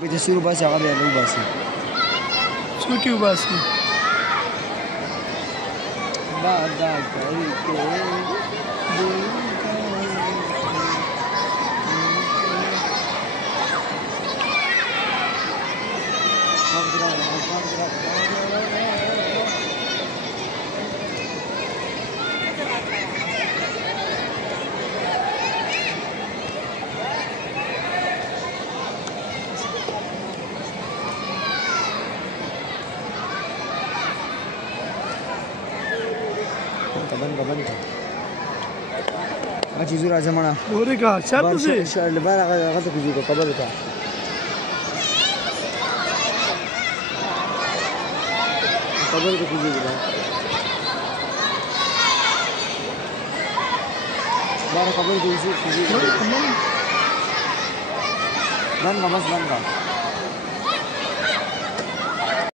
Kita suruh bahasa apa biar lu bahasa. Suruh क्यों bahasa? Bada करके kaban ka. Aci zura zamana. Ore ka, siapa sih? Lebaran kata kuju ka kabar ka. Kabar ka kuju ka. Bara kabar kuju ka. Ban ka mas ban ka.